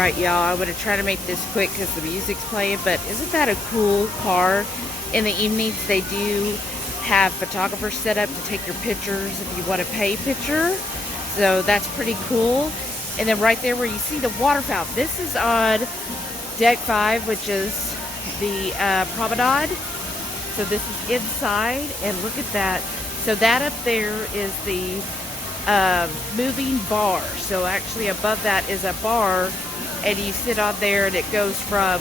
Right, y'all, I'm going to try to make this quick because the music's playing, but isn't that a cool car? In the evenings, they do have photographers set up to take your pictures if you want a pay picture. So that's pretty cool. And then right there where you see the water fountain, this is on deck 5, which is the promenade. So this is inside, and look at that. So that up there is the moving bar. So actually above that is a bar, and you sit on there, and it goes from,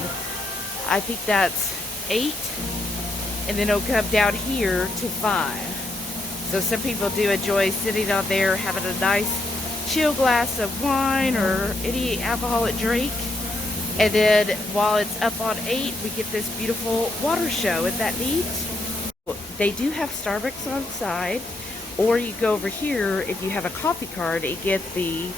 I think that's 8, and then it'll come down here to 5. So some people do enjoy sitting on there, having a nice chill glass of wine or any alcoholic drink. And then while it's up on 8, we get this beautiful water show. Isn't that neat? They do have Starbucks on side, or you go over here if you have a coffee card and get the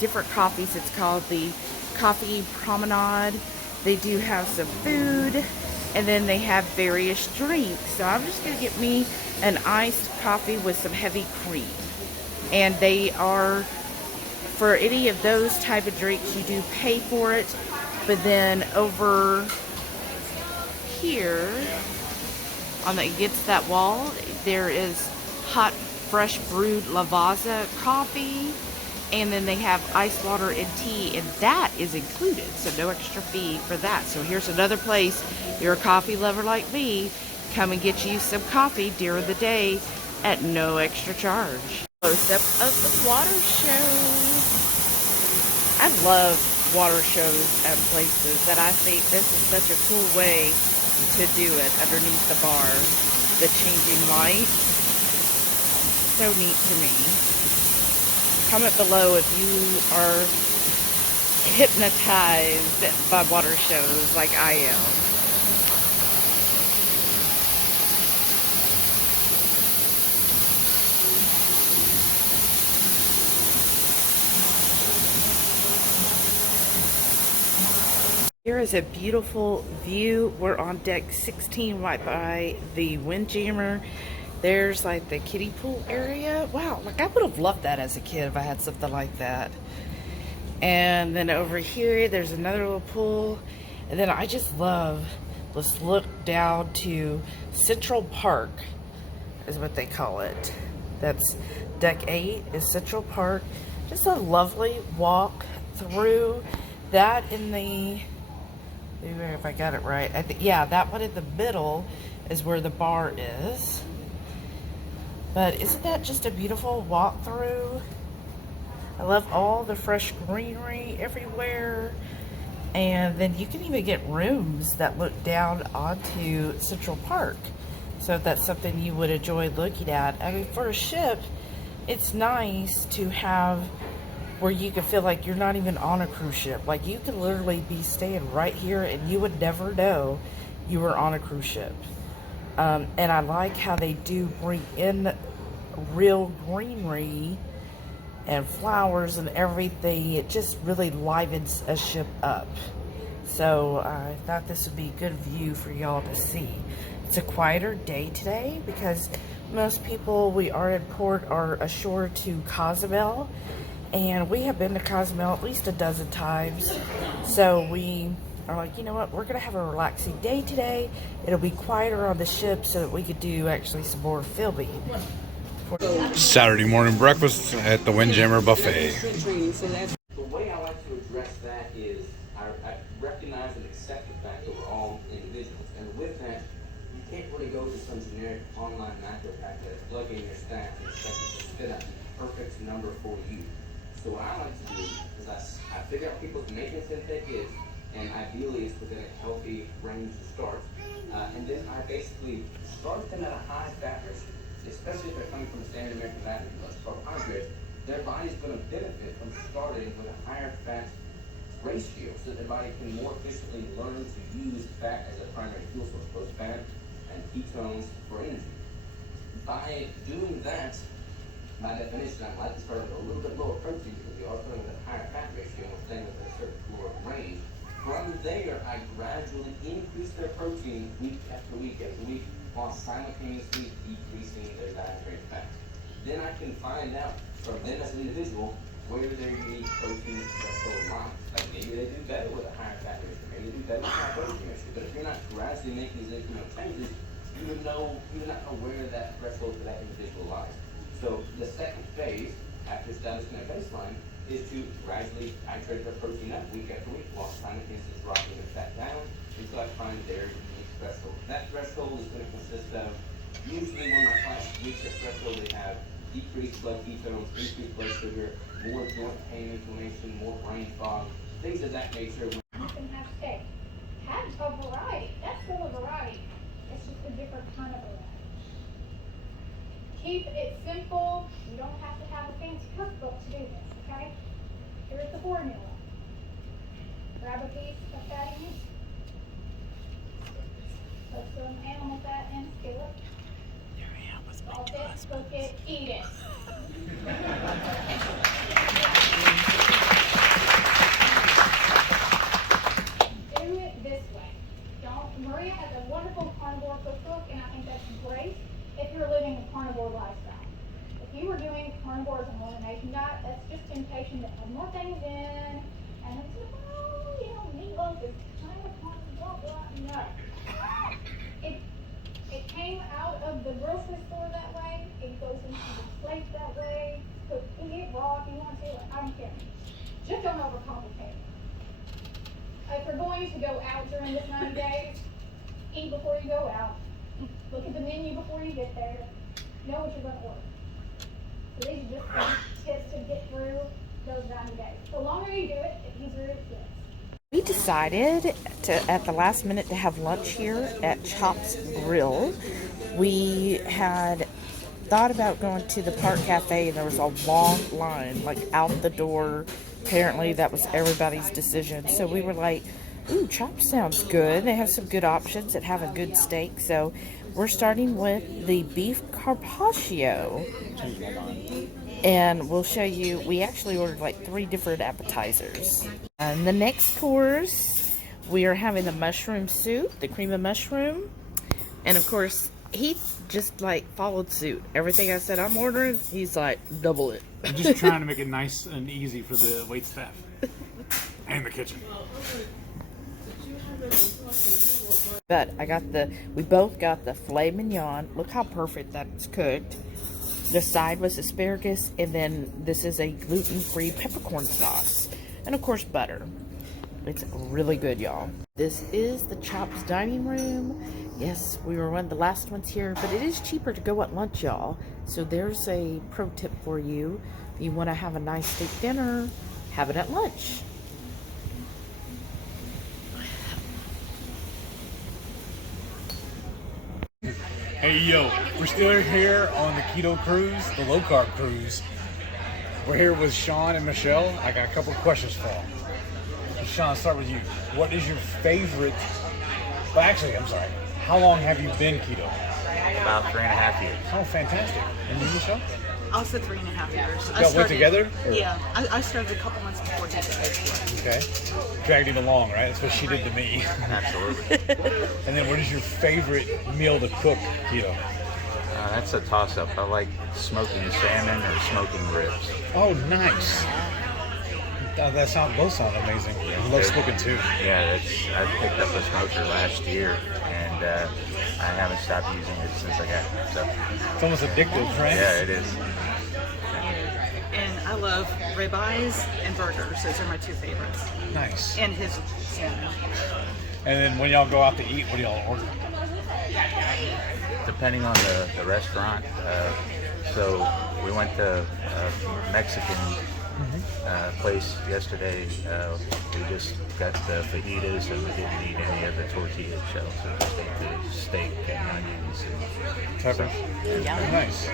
different coffees. It's called the Coffee Promenade. They do have some food, and then they have various drinks. So I'm just going to get me an iced coffee with some heavy cream. And they are, for any of those type of drinks, you do pay for it. But then over here, against that wall, there is hot, fresh brewed Lavazza coffee. And then they have ice water and tea, and that is included, so no extra fee for that. So here's another place, you're a coffee lover like me, come and get you some coffee during the day at no extra charge. Close-up of the water show. I love water shows at places, and I think this is such a cool way to do it underneath the bar. The changing light, so neat to me. Comment below if you are hypnotized by water shows like I am. Here is a beautiful view. We're on deck 16 right by the windjammer. There's like the kiddie pool area. Wow, like I would have loved that as a kid if I had something like that. And then over here, there's another little pool. And then I just love, let's look down to Central Park, is what they call it. That's deck 8 is Central Park. Just a lovely walk through that in the, if I got it right. Yeah, that one in the middle is where the bar is. But isn't that just a beautiful walkthrough? I love all the fresh greenery everywhere. And then you can even get rooms that look down onto Central Park. So if that's something you would enjoy looking at. I mean, for a ship, it's nice to have where you can feel like you're not even on a cruise ship. Like you could literally be staying right here and you would never know you were on a cruise ship. And I like how they do bring in real greenery and flowers and everything. It just really livens a ship up. So I thought this would be a good view for y'all to see. It's a quieter day today because most people we are in port are ashore to Cozumel. And we have been to Cozumel at least a dozen times. So we are like, you know what, we're gonna have a relaxing day today. It'll be quieter on the ship so that we could do actually some more filming. Saturday morning breakfast at the Windjammer Buffet. The way I like to address that is I recognize and accept the fact that we're all individuals. And with that, you can't really go to some generic online macro pack that plug in your stats and expect it to spit out the perfect number for you. So what I like to do is I figure out what people's maintenance intake is, and ideally it's within a healthy range to start. And then I basically start them at a high fat ratio, especially if they're coming from a standard American diet plus carbohydrates. Their body's going to benefit from starting with a higher fat ratio so that their body can more efficiently learn to use fat as a primary fuel source, both fat and ketones for energy. By doing that, by definition, I like to start with a little bit lower protein because we are starting with a higher fat ratio and we're staying within a certain caloric range. From there, I gradually increase their protein week after week after week while simultaneously decreasing their dietary fat. Then I can find out from them as an individual where their unique protein threshold lies. Like maybe they do better with a higher fat ratio, maybe they do better with a higher protein ratio. But if you're not gradually making these incremental changes, you would not know where that threshold for that individual lies. So the second phase, after establishing a baseline, is to gradually titrate their protein up week after week while simultaneously dropping their fat down until I find their unique threshold. That threshold is going to consist of, usually when my clients reach that threshold, they have decreased blood ketones, increased blood sugar, more joint pain, inflammation, more brain fog, things of that nature. You can have steak. Have a variety. That's still a variety. It's just a different kind of variety. Keep it simple. You don't have to have a fancy cookbook to do this, okay? Here's the formula. Grab a piece of fatty meat. Put some animal fat in a skillet. Salt it, cook it, eat it. Do it this way. Maria has a wonderful carnivore cookbook, and I think that's great if you're living a carnivore lifestyle. If you were doing carnivore as an elimination diet, that's just temptation to add more things in, and it's like, oh, you know, meatloaf is kind of carnivore, blah, blah. No. It came out of the grocery store that way. It goes into the plate that way. So eat it raw if you want to. I don't care. Just don't overcomplicate it. If you're going to go out during this 90 days, eat before you go out. Look at the menu before you get there. Know what you're going to order. So these are just some tips to get through those 90 days. The longer you do it, the easier it gets. We decided to, at the last minute, to have lunch here at Chop's Grille. We had thought about going to the Park Cafe, and there was a long line, like out the door. Apparently, that was everybody's decision. So we were like, ooh, Chop's sounds good. They have some good options that have a good steak. So we're starting with the beef carpaccio. And we'll show you, we actually ordered like 3 different appetizers. And the next course, we are having the mushroom soup, the cream of mushroom. And of course, he just like followed suit. Everything I said I'm ordering, he's like, double it. I'm just trying to make it nice and easy for the wait staff and the kitchen. But we both got the filet mignon. Look how perfect that's cooked. The side was asparagus, and then this is a gluten-free peppercorn sauce. And of course, butter. It's really good, y'all. This is the Chop's dining room. Yes, we were one of the last ones here, but it is cheaper to go at lunch, y'all. So there's a pro tip for you. If you want to have a nice steak dinner, have it at lunch. Hey yo, we're still here on the keto cruise, the low carb cruise. We're here with Sean and Michelle. I got a couple of questions for them. Sean, start with you. What is your favorite, well actually, I'm sorry, how long have you been keto? About 3.5 years. Oh, fantastic. And you, Michelle? Also 3.5 years. Y'all went together? Or? Yeah, I started a couple months before he did. Okay. Dragged him along, right? That's what she did to me. Absolutely. And then what is your favorite meal to cook keto? That's a toss-up. I like smoking salmon or smoking ribs. Oh, nice. Both sound amazing. I love smoking too. Yeah, I picked up a smoker last year, and I haven't stopped using it since I got it. So it's almost addictive, right? Yeah, it is. And I love ribeyes and burgers. Those are my 2 favorites. Nice. And his salmon. And then when y'all go out to eat, what do y'all order? Depending on the restaurant. So we went to a Mexican place yesterday. We just got the fajitas, and we didn't eat any of the tortilla shells. So just ate the steak and onions and peppers. Yeah. Nice.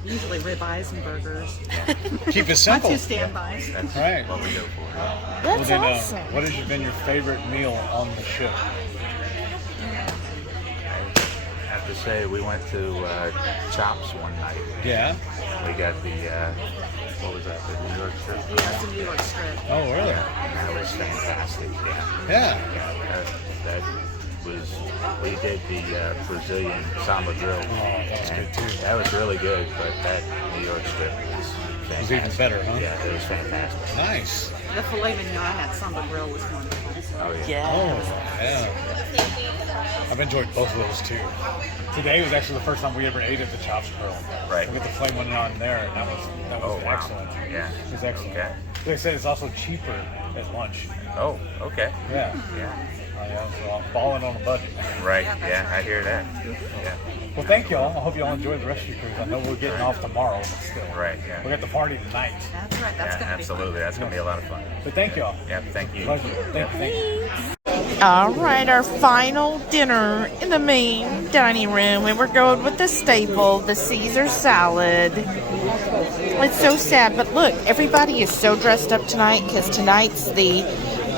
And usually ribeyes and burgers. Keep it simple. My 2 standbys. That's right. What we go for. That's awesome. What has been your favorite meal on the ship? I have to say, we went to Chops one night. Yeah. We got the, what was that, the New York strip? Yeah, it's a New York strip. Oh, really? Yeah, and that was fantastic. Yeah. That we did the Brazilian samba grill. Oh, that's good too. That was really good, but that New York strip was fantastic. It was even better, huh? Yeah, it was fantastic. Nice. The filet mignon I had samba grill was wonderful. Oh yeah. Oh, yeah. I've enjoyed both of those too. Today was actually the first time we ever ate at the Chops Grill. Right. We got the flame one on there, and that was wow. excellent. Yeah. It was excellent. Okay. They said it's also cheaper at lunch. Oh, okay. Yeah. Yeah. So I'm balling on a budget. Right. Yeah, I hear that. Yeah. Well, thank y'all. I hope y'all enjoy the rest of your cruise. I know we're getting off tomorrow, but still. Right. Yeah. We got the party tonight. That's right. That's Yeah, gonna absolutely. That's gonna be a lot of fun. But thank y'all. Yeah. Thank you. Pleasure. Thank you. All right, our final dinner in the main dining room, and we're going with the staple, the Caesar salad. It's so sad, but look, everybody is so dressed up tonight because tonight's the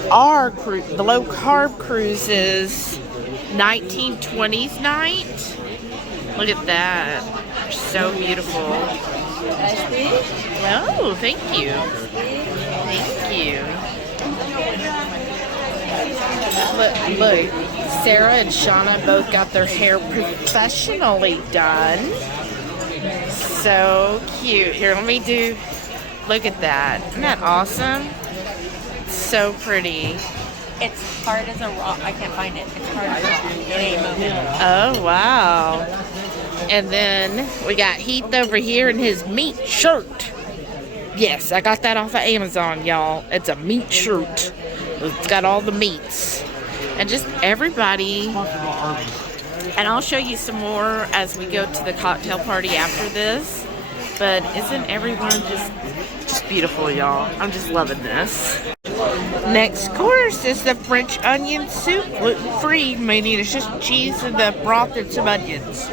low carb cruises 1920's night. Look at that, so beautiful. Oh, thank you, thank you. Look, Sara and Shauna both got their hair professionally done. So cute. Here, let me look at that. Isn't that awesome? So pretty. It's hard as a rock. I can't find it. It's hard as a rock. It ain't moving. Oh, wow. And then we got Heath over here in his meat shirt. Yes, I got that off of Amazon, y'all. It's a meat shirt. It's got all the meats. And just everybody. And I'll show you some more as we go to the cocktail party after this. But isn't everyone just beautiful, y'all? I'm just loving this. Next course is the French onion soup, gluten-free, meaning it's just cheese and the broth and some onions.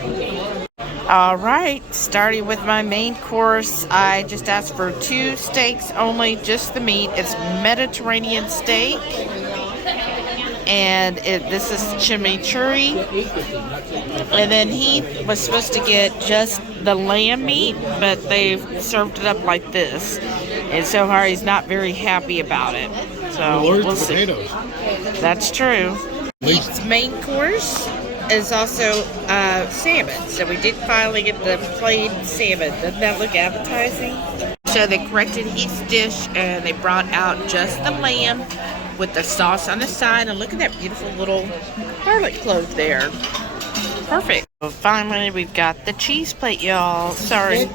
All right, starting with my main course, I just asked for 2 steaks only, just the meat. It's Mediterranean steak. And this is chimichurri. And then he was supposed to get just the lamb meat, but they served it up like this. And so far, he's not very happy about it. So we'll see. That's true. Heath's main course is also salmon. So we did finally get the plain salmon. Doesn't that look appetizing? So they corrected Heath's dish and they brought out just the lamb with the sauce on the side. And look at that beautiful little garlic clove there. Perfect. So finally, we've got the cheese plate, y'all. Sorry.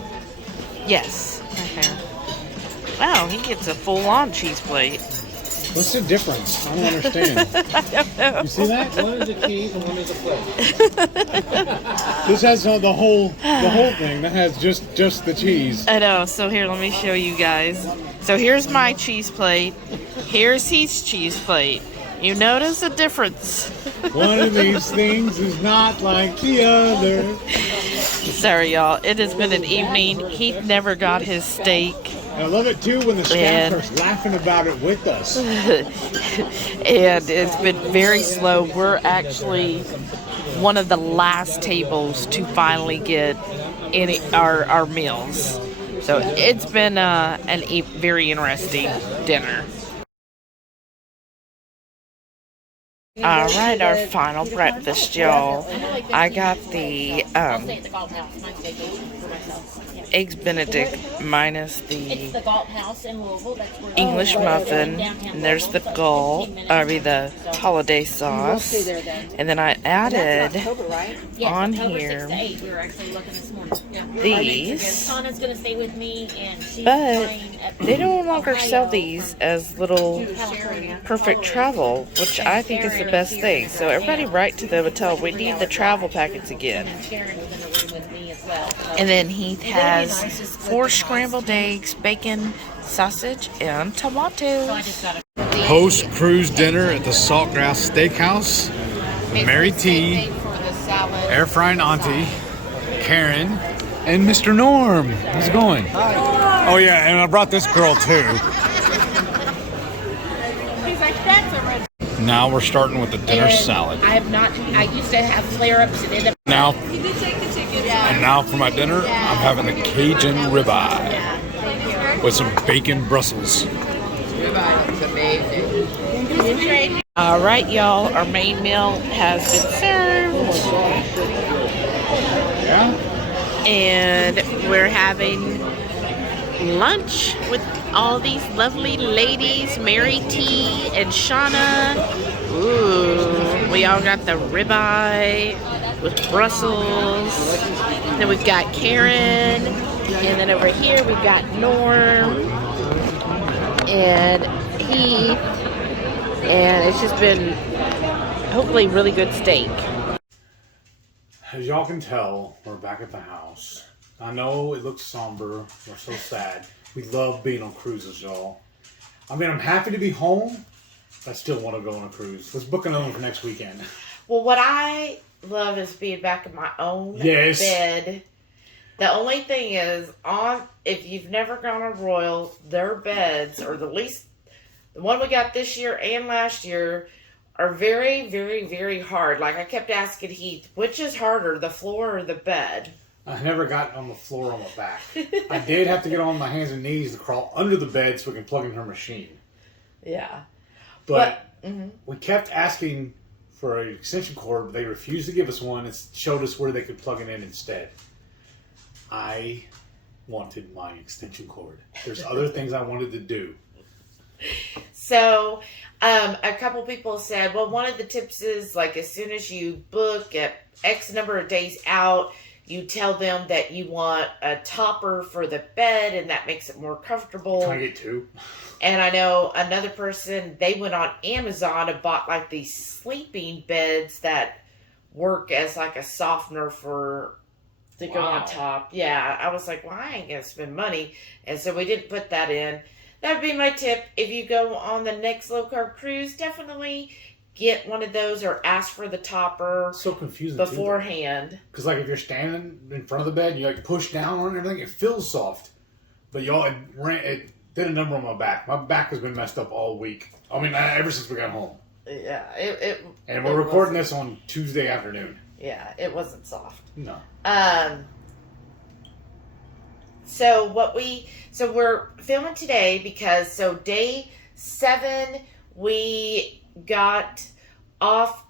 Yes. Okay. Wow, he gets a full-on cheese plate. What's the difference? I don't understand. I don't know. You see that? One is a cheese and one is a plate. This has the whole thing. That has just the cheese. I know. So here, let me show you guys. So here's my cheese plate. Here's Heath's cheese plate. You notice the difference. One of these things is not like the other. Sorry, y'all. It has been an evening. Heath never got his steak. I love it too when the staff are laughing about it with us. And it's been very slow. We're actually one of the last tables to finally get our meals. So it's been a very interesting dinner. All right, our final breakfast, y'all. I got the Eggs Benedict minus the English muffin. And there's the the holiday sauce. And then I added on here these. But they no longer sell these as little perfect travel, which I think is the best thing. So everybody write to them and tell them we need the travel packets again. And then he has 4 scrambled eggs, bacon, sausage, and tomatoes. Post-cruise dinner at the Saltgrass Steakhouse. Mary T, Air Frying Auntie, Karen, and Mr. Norm. How's it going? Oh yeah, and I brought this girl too. He's like, that's a red. Now we're starting with the dinner salad. I have not. I used to have flare-ups and end up. Now, and now for my dinner, I'm having the Cajun ribeye with some bacon Brussels. All right, y'all. Our main meal has been served. Yeah? And we're having lunch with all these lovely ladies, Mary T and Shauna. Ooh, we all got the ribeye with Brussels. Then we've got Karen, and then over here we've got Norm and Heath, and it's just been hopefully really good steak. As y'all can tell, we're back at the house. I know it looks somber. We're so sad. We love being on cruises, y'all. I mean, I'm happy to be home, but I still want to go on a cruise. Let's book another one for next weekend. Well, what I love is being back in my own bed. The only thing is, if you've never gone on Royal, their beds, or at least the one we got this year and last year, are very, very, very hard. Like, I kept asking Heath, which is harder, the floor or the bed? I never got on the floor on my back. I did have to get on my hands and knees to crawl under the bed so we can plug in her machine. Yeah. But we kept asking for an extension cord, but they refused to give us one and showed us where they could plug it in instead. I wanted my extension cord. There's other things I wanted to do. So, a couple people said, well, one of the tips is, like, as soon as you book at X number of days out, you tell them that you want a topper for the bed, and that makes it more comfortable. Can I get two? And I know another person, they went on Amazon and bought, like, these sleeping beds that work as, like, a softener to go on top. Yeah, I was like, well, I ain't going to spend money. And so we didn't put that in. That would be my tip. If you go on the next low-carb cruise, definitely get one of those or ask for the topper. It's so confusing beforehand. Because, like, if you're standing in front of the bed and you, like, push down on everything, it feels soft. But, y'all, it did a number on my back. My back has been messed up all week. I mean, ever since we got home. Yeah. And we're recording this on Tuesday afternoon. Yeah, it wasn't soft. No. So we're filming today because day 7 we got off,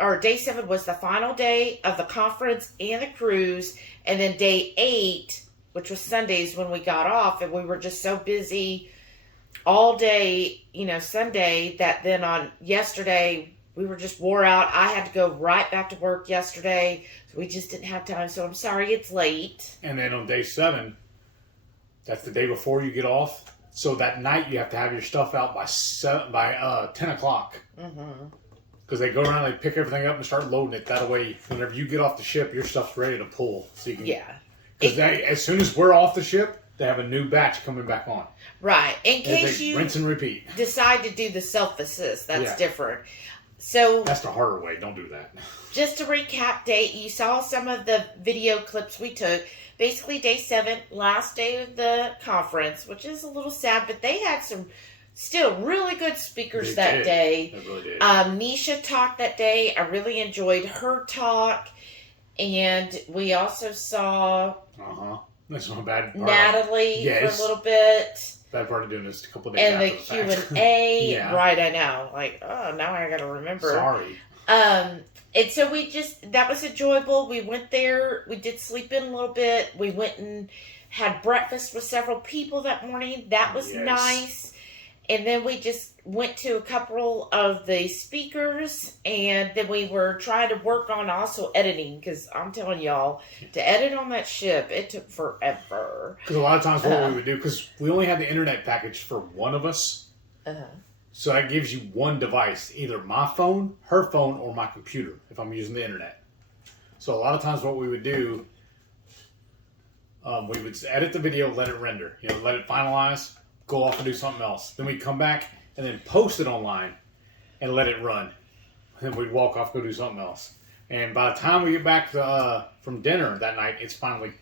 or day 7 was the final day of the conference and the cruise, and then day 8, which was Sundays, when we got off, and we were just so busy all day, Sunday, that then on yesterday we were just wore out. I had to go right back to work yesterday, so we just didn't have time, so I'm sorry it's late. And then on day 7, that's the day before you get off. So that night you have to have your stuff out by 10 o'clock. Because they go around, they pick everything up and start loading it. That way, whenever you get off the ship, your stuff's ready to pull. So you can. Yeah. Because as soon as we're off the ship, they have a new batch coming back on. Right. In case you rinse and repeat. Decide to do the self-assist, that's different. So that's the harder way. Don't do that. Just to recap, you saw some of the video clips we took. Basically, day 7, last day of the conference, which is a little sad, but they had some still really good speakers that day. They really did. Nisha talked that day. I really enjoyed her talk. And we also saw That's not a bad part. Natalie for a little bit. Bad part of doing this a couple of days and after the Q&A. Right, I know. Like, now I got to remember. Sorry. And so that was enjoyable. We went there. We did sleep in a little bit. We went and had breakfast with several people that morning. That was nice. And then we just went to a couple of the speakers. And then we were trying to work on also editing. Because I'm telling y'all, to edit on that ship, it took forever. Because a lot of times what we would do, because we only had the internet package for one of us. So that gives you one device, either my phone, her phone, or my computer, if I'm using the internet. So a lot of times what we would do, we would edit the video, let it render, let it finalize, go off and do something else. Then we'd come back and then post it online and let it run. Then we'd walk off, go do something else. And by the time we get back from dinner that night, it's finally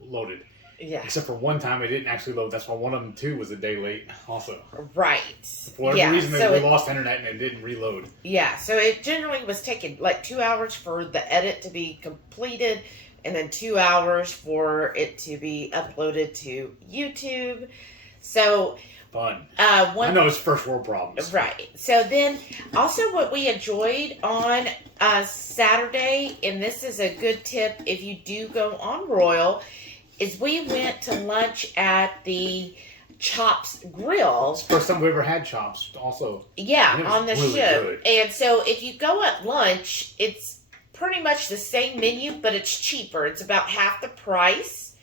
loaded. Yeah. Except for one time it didn't actually load. That's why one of them too was a day late also. Right. For whatever reason, we lost internet and it didn't reload. Yeah, so it generally was taking like 2 hours for the edit to be completed and then 2 hours for it to be uploaded to YouTube. So, Fun. one, I know it's first world problems. right. So then, also what we enjoyed on Saturday, and this is a good tip if you do go on Royal, is we went to lunch at the Chops Grill. It's the first time we ever had chops. Also, Yeah, and it was on the really ship. good. And so if you go at lunch, it's pretty much the same menu, but it's cheaper. It's about half the price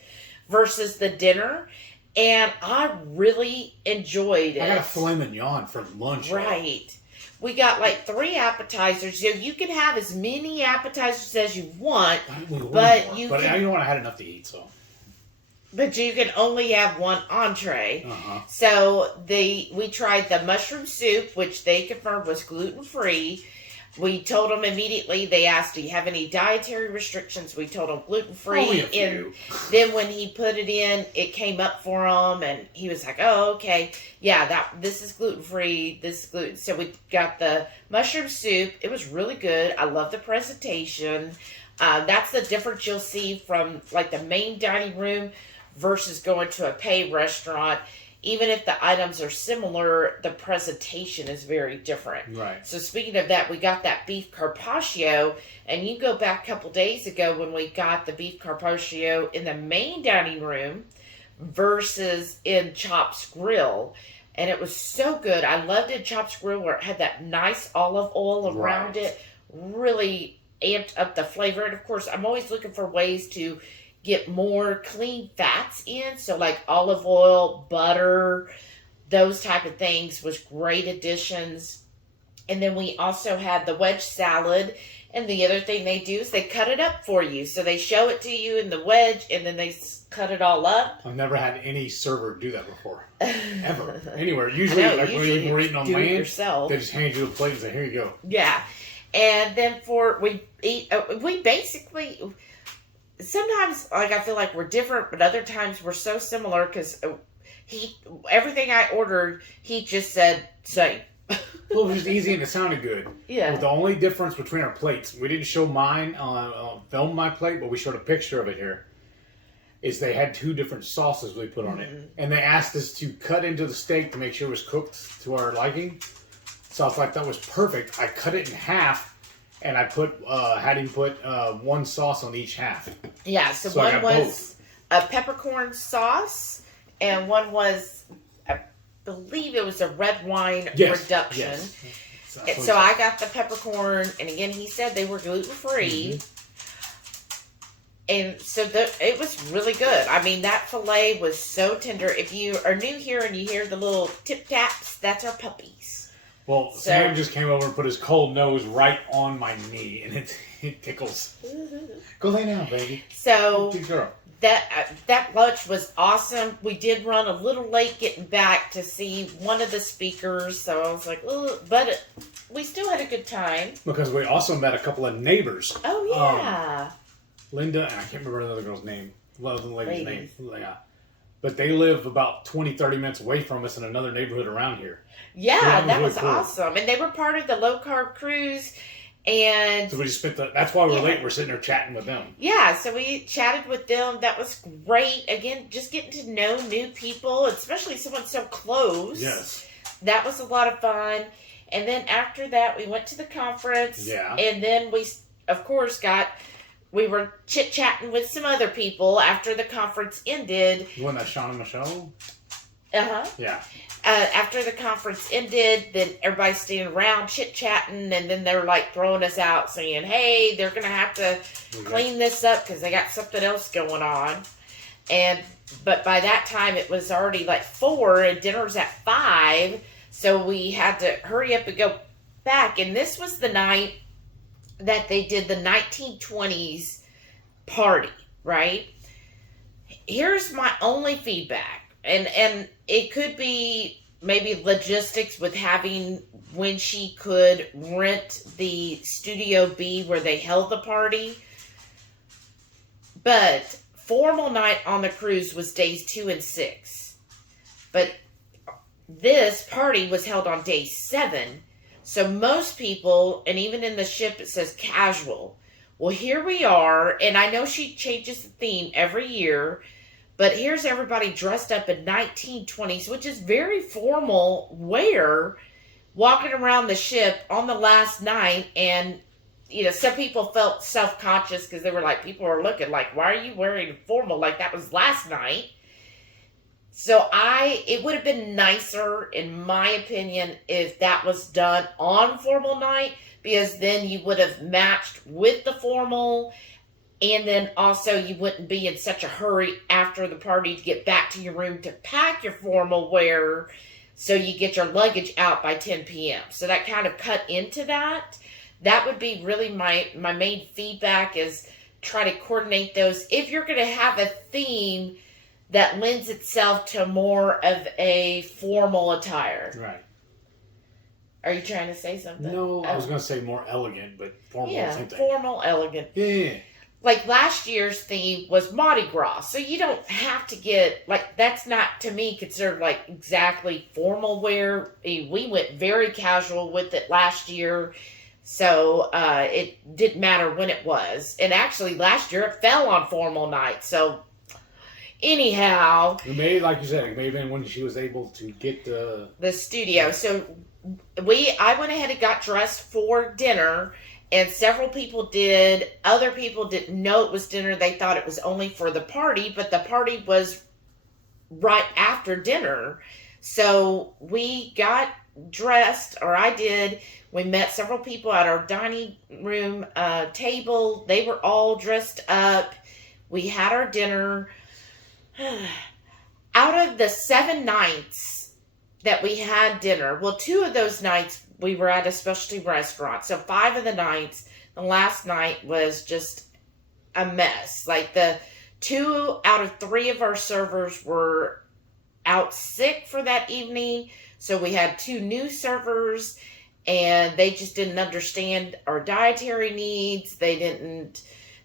versus the dinner. And I really enjoyed it. I got a filet mignon for lunch. Right. We got like 3 appetizers. So you can have as many appetizers as you want, but you But can, you know what? I had enough to eat, so. but you can only have one entree. Uh-huh. So we tried the mushroom soup, which they confirmed was gluten-free. We told them immediately, they asked, do you have any dietary restrictions? We told them gluten-free. Only a And few. then when he put it in, it came up for him, and he was like, oh, okay. Yeah, this is gluten-free, this is gluten. So we got the mushroom soup. It was really good. I love the presentation. That's the difference you'll see from like the main dining room versus going to a pay restaurant. Even if the items are similar, the presentation is very different. Right. So speaking of that, we got that beef carpaccio, and you go back a couple days ago when we got the beef carpaccio in the main dining room versus in Chops Grill, and it was so good. I loved it in Chops Grill where it had that nice olive oil around Right. it, really amped up the flavor. And of course, I'm always looking for ways to get more clean fats in, so like olive oil, butter, those type of things was great additions. And then we also had the wedge salad, and the other thing they do is they cut it up for you. So they show it to you in the wedge, and then they cut it all up. I've never had any server do that before. Ever. Anywhere. Usually, I know, like usually when we're eating on do it land, yourself. they just hand you a plate and say, here you go. Yeah. And then we basically, sometimes like I feel like we're different, but other times we're so similar because everything I ordered, he just said same. Well, it was just easy and it sounded good. Yeah. Well, the only difference between our plates, we didn't show mine film my plate, but we showed a picture of it here, is they had 2 different sauces we put on it. And they asked us to cut into the steak to make sure it was cooked to our liking. So I was like, that was perfect. I cut it in half, and I had him put 1 sauce on each half. Yeah, so So I one got was a peppercorn sauce, and one was, I believe it was a red wine reduction. Yes. And so I got the peppercorn, and again, he said they were gluten-free. Mm-hmm. And so it was really good. I mean, that filet was so tender. If you are new here and you hear the little tip-taps, that's our puppies. Well, Sam just came over and put his cold nose right on my knee, and it tickles. Go lay down, baby. So Good girl. that lunch was awesome. We did run a little late getting back to see one of the speakers, so I was like, ugh, but we still had a good time. Because we also met a couple of neighbors. Oh, yeah. Linda, and I can't remember the other girl's name. One of the lady's name. Ladies. Yeah. But they live about 20, 30 minutes away from us in another neighborhood around here. Yeah, that was really cool. awesome. And they were part of the low-carb cruise, and So we just spent that's why we're late. We're sitting there chatting with them. yeah, so we chatted with them. That was great. Again, just getting to know new people, especially someone so close. Yes. That was a lot of fun. And then after that, we went to the conference. Yeah. And then we, of course, we were chit-chatting with some other people after the conference ended. You want that Sharon and Michelle? Uh-huh. Yeah. After the conference ended, then everybody's standing around chit-chatting, and then they're like throwing us out saying, hey, they're going to have to clean this up because they got something else going on. But by that time, it was already like 4 and dinner's at 5, so we had to hurry up and go back. And this was the night that they did the 1920's party, right? Here's my only feedback. And it could be maybe logistics with having when she could rent the Studio B where they held the party. But formal night on the cruise was days 2 and 6. But this party was held on day 7. So most people, and even in the ship it says casual. Well, here we are, and I know she changes the theme every year, But here's everybody dressed up in 1920s, which is very formal wear, walking around the ship on the last night. And, you know, some people felt self-conscious because they were like, people are looking like, why are you wearing formal? Like that was last night. So it would have been nicer, in my opinion, if that was done on formal night, because then you would have matched with the formal. And then also you wouldn't be in such a hurry after the party to get back to your room to pack your formal wear so you get your luggage out by 10 p.m. So that kind of cut into that. That would be really my main feedback, is try to coordinate those. If you're going to have a theme that lends itself to more of a formal attire. Right. Are you trying to say something? No, I was going to say more elegant, but formal. Yeah, Same thing. formal, elegant. Yeah. Like last year's theme was Mardi Gras, so you don't have to get, like, that's not, to me, considered like exactly formal wear. We went very casual with it last year, so it didn't matter when it was. And actually last year it fell on formal night, so anyhow. It may, like you said, it may have been when she was able to get the studio. So I went ahead and got dressed for dinner. And several people did. Other people didn't know it was dinner. They thought it was only for the party, but the party was right after dinner. So we got dressed, or I did. We met several people at our dining room table. They were all dressed up. We had our dinner. Out of the 7 nights that we had dinner, well, 2 of those nights we were at a specialty restaurant. So 5 of the nights, the last night was just a mess. Like the 2 out of 3 of our servers were out sick for that evening. So we had 2 new servers, and they just didn't understand our dietary needs. They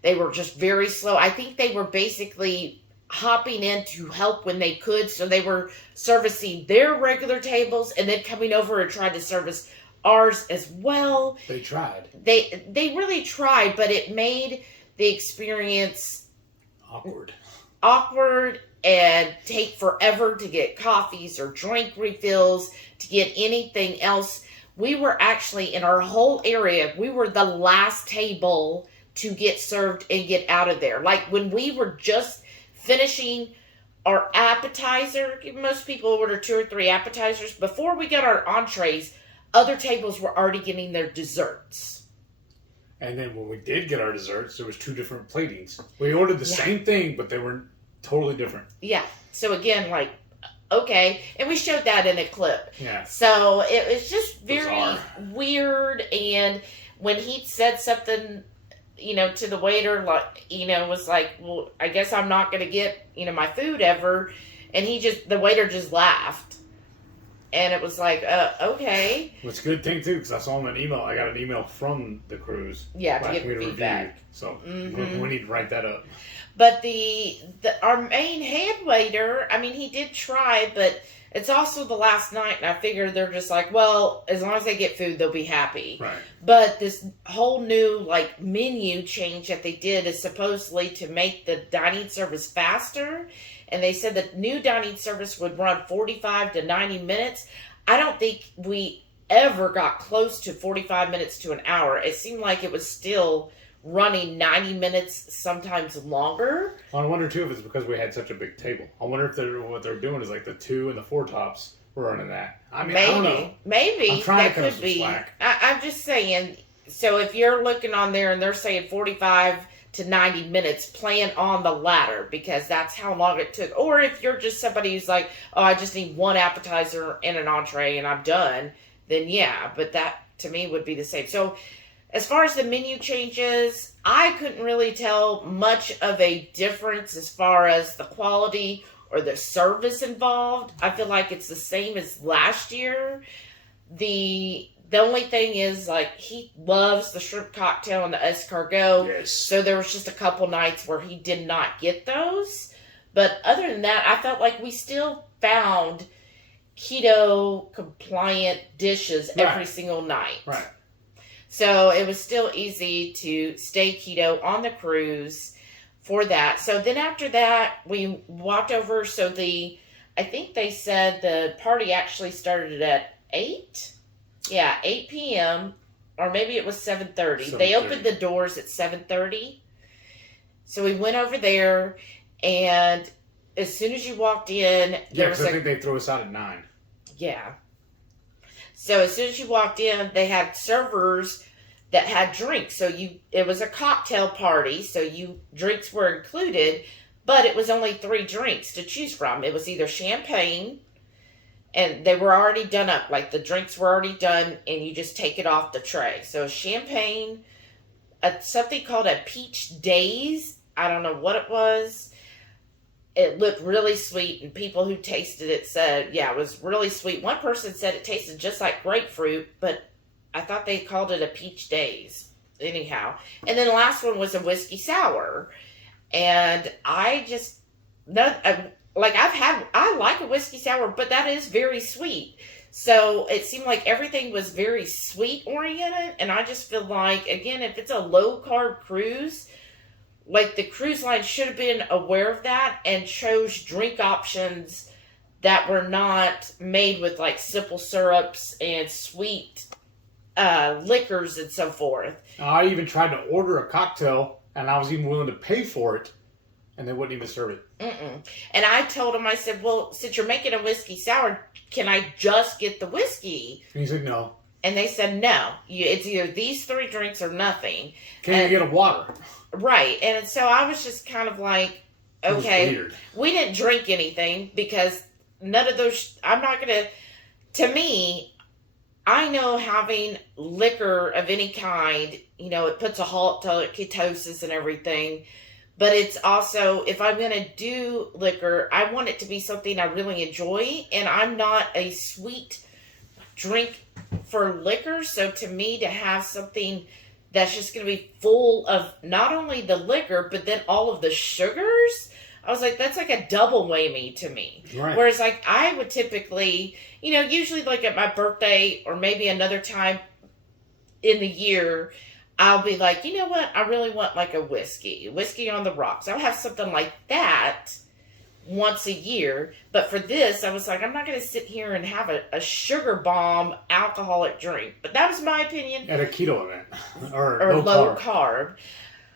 were just very slow. I think they were basically hopping in to help when they could. So they were servicing their regular tables and then coming over and trying to service ours as well. They tried. They really tried, but it made the experience awkward and take forever to get coffees or drink refills, to get anything else. We were actually, in our whole area, we were the last table to get served and get out of there. Like when we were just finishing our appetizer, most people order 2 or 3 appetizers. Before we got our entrees, other tables were already getting their desserts. And then when we did get our desserts, there was 2 different platings. We ordered the same thing, but they were totally different. Yeah. So again, like, okay. And we showed that in a clip. Yeah. So it was just very bizarre. Weird. And when he said something, you know, to the waiter, like, you know, was like, well, I guess I'm not going to get, you know, my food ever. And the waiter just laughed. And it was like, okay. Well, it's a good thing, too, because I saw him an email. I got an email from the cruise. Yeah, to get feedback. Review. So we need to write that up. But our main head waiter, I mean, he did try, but it's also the last night, and I figured they're just like, well, as long as they get food, they'll be happy. Right. But this whole new, like, menu change that they did is supposedly to make the dining service faster. And they said the new dining service would run 45 to 90 minutes. I don't think we ever got close to 45 minutes to an hour. It seemed like it was still running 90 minutes, sometimes longer. Well, I wonder, too, if it's because we had such a big table. I wonder if what they're doing is like the 2 and the 4 tops were running that. I mean, I don't know. Maybe. I'm trying that to cut could some be. slack. I'm just saying, so if you're looking on there and they're saying 45 to 90 minutes, plan on the latter, because that's how long it took. Or if you're just somebody who's like, oh, I just need 1 appetizer and an entree and I'm done, then yeah, but that to me would be the same. So as far as the menu changes, I couldn't really tell much of a difference as far as the quality or the service involved. I feel like it's the same as last year. The only thing is, like, he loves the shrimp cocktail and the escargot. Yes. So there was just a couple nights where he did not get those. But other than that, I felt like we still found keto compliant dishes every single night. Right. So it was still easy to stay keto on the cruise. for that. So then after that, we walked over. So I think they said the party actually started at 8. Yeah, 8 p.m. Or maybe it was 7:30. They opened the doors at 7:30. So we went over there, and as soon as you walked in, I think they throw us out at 9. Yeah. So as soon as you walked in, they had servers that had drinks. So it was a cocktail party, so drinks were included, but it was only 3 drinks to choose from. It was either champagne, and they were already done up, like the drinks were already done, and you just take it off the tray. So champagne, something called a peach daze. I don't know what it was. It looked really sweet, and people who tasted it said, yeah, it was really sweet. One person said it tasted just like grapefruit, but I thought they called it a peach daze. Anyhow. And then the last one was a whiskey sour. And I like a whiskey sour, but that is very sweet. So it seemed like everything was very sweet oriented. And I just feel like, again, if it's a low carb cruise, like the cruise line should have been aware of that and chose drink options that were not made with like simple syrups and sweet liquors and so forth. I even tried to order a cocktail, and I was even willing to pay for it, and they wouldn't even serve it. And I told him, I said, well, since you're making a whiskey sour, can I just get the whiskey? And he said no. And they said no. It's either these 3 drinks or nothing. Can't you get a water? Right. And so I was just kind of like, okay. We didn't drink anything because none of those, I'm not going to me, I know having liquor of any kind, it puts a halt to ketosis and everything. But it's also, if I'm going to do liquor, I want it to be something I really enjoy. And I'm not a sweet drink for liquor. So to me, to have something that's just going to be full of not only the liquor, but then all of the sugars, I was like, that's like a double whammy to me. Right. Whereas like I would typically, usually like at my birthday or maybe another time in the year, I'll be like, you know what? I really want like a whiskey on the rocks. I'll have something like that once a year. But for this, I was like, I'm not going to sit here and have a sugar bomb alcoholic drink. But that was my opinion. At a keto event. Or low carb.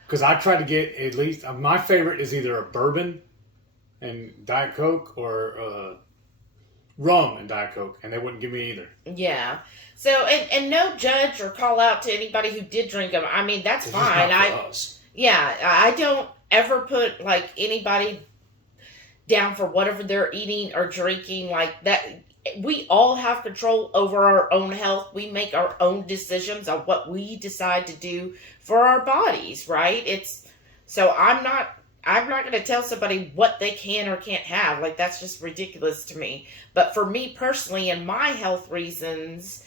Because I try to get at least, my favorite is either a bourbon and Diet Coke or rum and Diet Coke. And they wouldn't give me either. Yeah. So, and no judge or call out to anybody who did drink them. I mean, that's fine. I don't ever put like anybody down for whatever they're eating or drinking like that. We all have control over our own health. We make our own decisions on what we decide to do for our bodies, right? So I'm not going to tell somebody what they can or can't have. Like, that's just ridiculous to me. But for me personally, and my health reasons,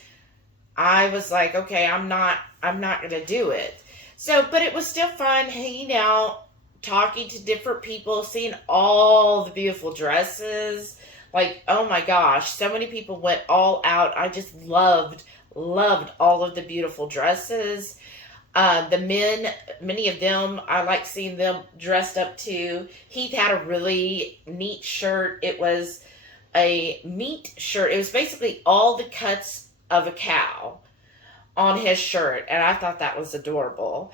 I was like, okay, I'm not going to do it. So, but it was still fun hanging out, talking to different people, seeing all the beautiful dresses. Like, oh my gosh, so many people went all out. I just loved all of the beautiful dresses. The men, many of them, I like seeing them dressed up too. Heath had a really neat shirt. It was a meat shirt. It was basically all the cuts of a cow on his shirt, and I thought that was adorable.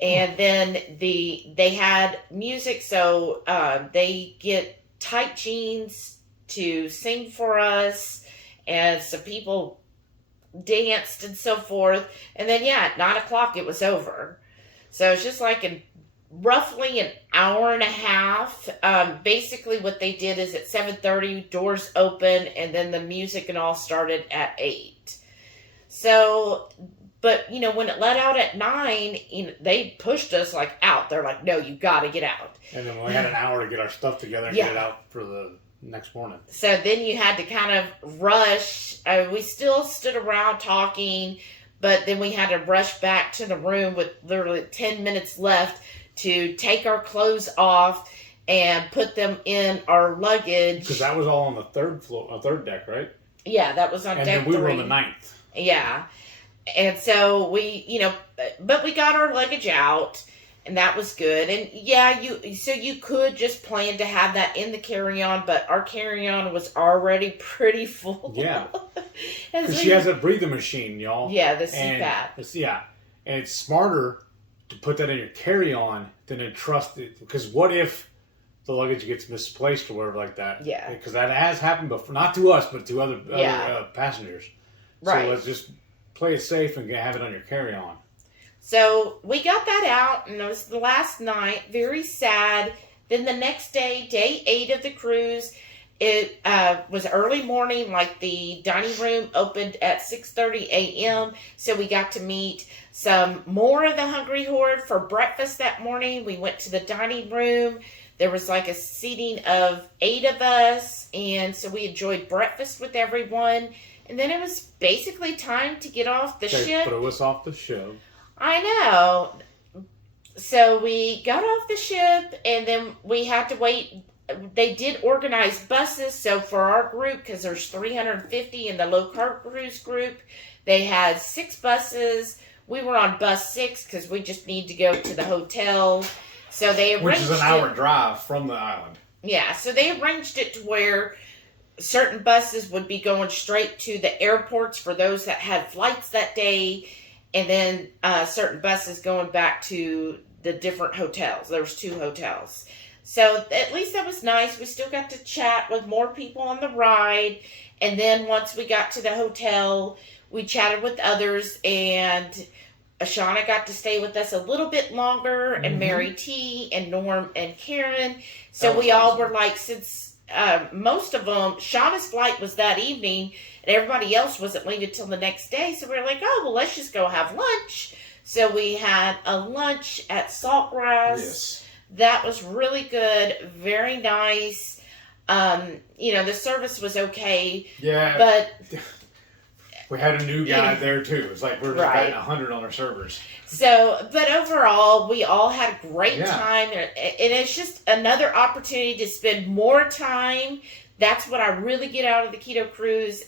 And then they had music, so they get tight jeans to sing for us, and some people danced and so forth. And then at 9 o'clock it was over. So it's just like roughly an hour and a half. Basically what they did is at 7:30 doors open, and then the music and all started at 8. So, but when it let out at 9, they pushed us like out. They're like, no, you got to get out. And then we had an hour to get our stuff together and get it out for the next morning. So then you had to kind of rush. We still stood around talking, but then we had to rush back to the room with literally 10 minutes left to take our clothes off and put them in our luggage. Because that was all on the third deck, right? Yeah, that was on deck 3. And then we were on the 9th. Yeah. And so we, but we got our luggage out, And that was good. And yeah, you could just plan to have that in the carry-on, but our carry-on was already pretty full. Yeah. As Because she has a breathing machine, y'all. Yeah, the CPAP. And it's smarter to put that in your carry-on than to trust it. Because what if the luggage gets misplaced or whatever like that? Yeah. Because that has happened before. Not to us, but to other passengers. Right. So let's just play it safe and have it on your carry-on. So we got that out, and it was the last night. Very sad. Then the next day, day 8 of the cruise, it was early morning. Like the dining room opened at 6:30 a.m. So we got to meet some more of the Hungry Horde for breakfast that morning. We went to the dining room. There was like a seating of 8 of us, and so we enjoyed breakfast with everyone. And then it was basically time to get off the ship. Throw us off the show. I know. So we got off the ship, and then we had to wait. They did organize buses. So for our group, because there's 350 in the low-carb cruise group, they had 6 buses. We were on bus 6 because we just need to go to the hotel. So they arranged Which is an hour drive from the island. Yeah, so they arranged it to where certain buses would be going straight to the airports for those that had flights that day, and then certain buses going back to the different hotels. There was 2 hotels. So at least that was nice. We still got to chat with more people on the ride. And then once we got to the hotel, we chatted with others. And Shauna got to stay with us a little bit longer. And Mary T. and Norm and Karen. So we all were like, since most of them, Shauna's flight was that evening. And everybody else wasn't leaving till the next day. So we were like, oh, well, let's just go have lunch. So we had a lunch at Saltgrass. Yes. That was really good. Very nice. The service was okay. Yeah. But we had a new guy there too. It's like we're just batting 100 on our servers. So, but overall, we all had a great time. And it's just another opportunity to spend more time. That's what I really get out of the keto cruise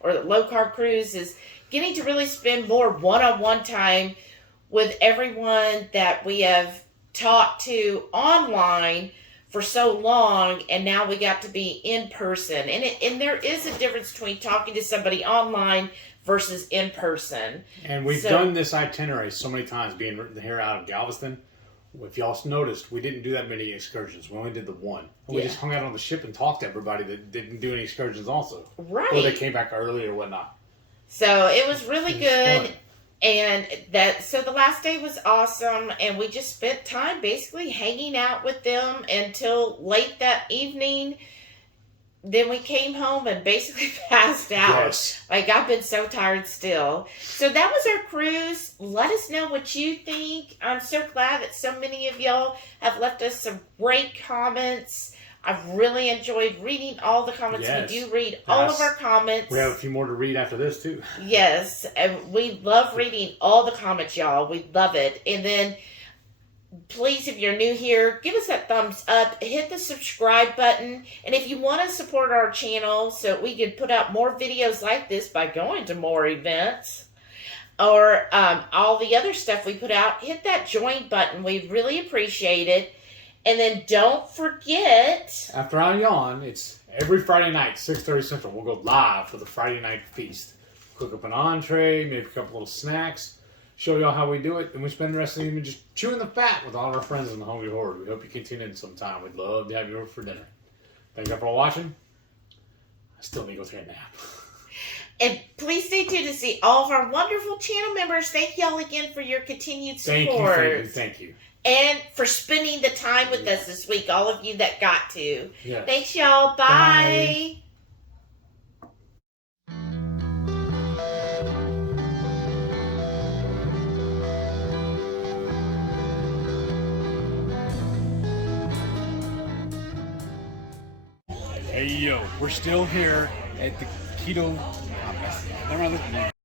or the low carb cruise is getting to really spend more one-on-one time with everyone that we have talked to online for so long, and now we got to be in person. And there is a difference between talking to somebody online versus in person. And we've done this itinerary so many times, being here out of Galveston. If y'all noticed, we didn't do that many excursions. We only did the one. We just hung out on the ship and talked to everybody that didn't do any excursions also. Right. Or they came back early or whatnot. So it was really good. And so the last day was awesome. And we just spent time basically hanging out with them until late that evening. Then we came home and basically passed out. Yes. Like, I've been so tired still. So that was our cruise. Let us know what you think. I'm so glad that so many of y'all have left us some great comments. I've really enjoyed reading all the comments. Yes. We do read all of our comments. We have a few more to read after this, too. Yes. And we love reading all the comments, y'all. We love it. And then please, if you're new here, give us that thumbs up, hit the subscribe button, and if you want to support our channel so we can put out more videos like this by going to more events, or all the other stuff we put out, hit that join button. We really appreciate it. And then don't forget, after I yawn, it's every Friday night, 6:30 Central. We'll go live for the Friday night feast. Cook up an entree, maybe a couple little snacks. Show y'all how we do it, and we spend the rest of the evening just chewing the fat with all of our friends in the Hungry Horde. We hope you can tune in sometime. We'd love to have you over for dinner. Thank you for watching. I still need to go take a nap. And please stay tuned to see all of our wonderful channel members. Thank y'all again for your continued support. Thank you. And for spending the time with us this week, all of you that got to. Yes. Thanks, y'all. Bye. Hey, yo, we're still here at the Keto...